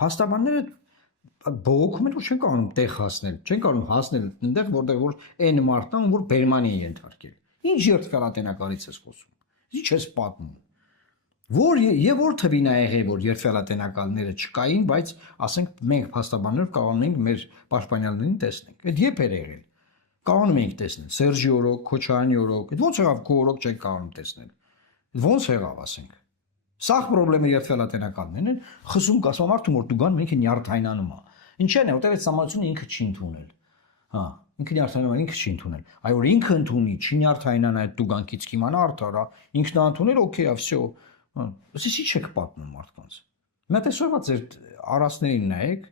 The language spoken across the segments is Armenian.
Փաստաբանները բողոքում են, որ չեն կարող տեղ հասնել, չեն կարող հասնել այնտեղ, որտեղ որ այն մարդն որ բերմանի է ենթարկել։ Ինչ երթվելատենակալից ես խոսում։ Ինչ ես պատմում։ Որ թվին է եղել, որ երթվելատենակալները չկային, բայց ասենք մենք փաստաբաններ կարողանում ենք մեր պաշտպանյալներին տեսնենք։ Այդ երբ էր եղել։ Կարողանում ենք տեսնել Սերժի օրոք, Քոչարյանի օրոք, ո՞նց եղավ քո օրոք չեք կարողանում տեսնել։ Ո՞նց եղավ, ասենք։ Սա խնդրեմը երթվելատենակալներն են, խսում կասամարտում որ դու գան ինքը նյարդայնանում է։ Ինչեն է, որտեղ այդ համացությունը ինքը չի ընդունել։ Հա, ինքը նյարդայնանում է, ինքը չի ընդունել։ Այ որ ինքը ընդունի, չի նյարդայնանա այդ դուգանքից կիմանա արդարա, ինքն է ընդունել, օքեյ, всё։ Ասես ի՞նչ եք պատմում մարդկանց։ Մի հատ էսօրվա ձեր առածներին նայեք,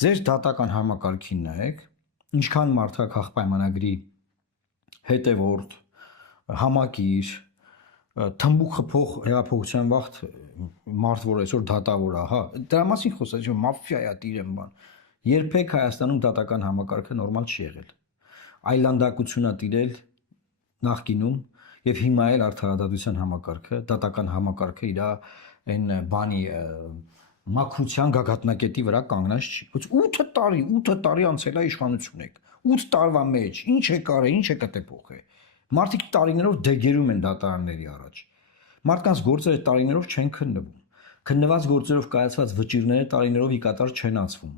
ձեր դատական համակարգին նայեք, ինչքան մարդը քաղաքպայմանագրի հետևորդ, համակիր, թմբուկ խփող հեղափոխության վաղ մարդ որ այսօր դատավոր է, հա, դրա մասին խոսած որ մաֆիա է տիրեմ բան։ Երբեք Հայաստանում դատական համակարգը նորմալ չի եղել։ Այլանդակություն է տիրել նախկինում եւ հիմա էլ արդարադատության համակարգը, դատական համակարգը իր այն բանի մաքրության գագաթնակետի վրա կանգնած չի։ Ոչ 8 տարի անցել է իշխանություն եք։ 8 տարվա մեջ ինչ է կարել, ինչ է կտե փոխել։ Մարդիկ տարիներով դեգերում են դատարանների առաջ։ Մարդկանց գործերը տարիներով չեն քննվում։ Քննված գործերով կայացված վճիռները տարիներով ի կատար չեն ածվում։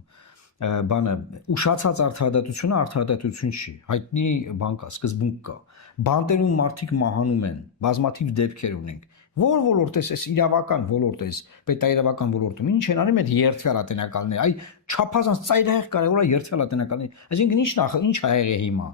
Բանը ուշացած արդարադատությունը արդարադատություն չի։ Հայտնի բան կա, սկզբունք կա։ Բանտերում մարդիկ մահանում են, բազմաթիվ դեպքեր ունենք։ Որ ոլորտ էս իրավական ոլորտ էս, պետաիրավական ոլորտում ինչ են անում այդ երթվելատենակալները, այ չափազանց ծայրահեղ կարևոր է երթվելատենակալները։ Այսինքն ինչ ա եղել հիմա։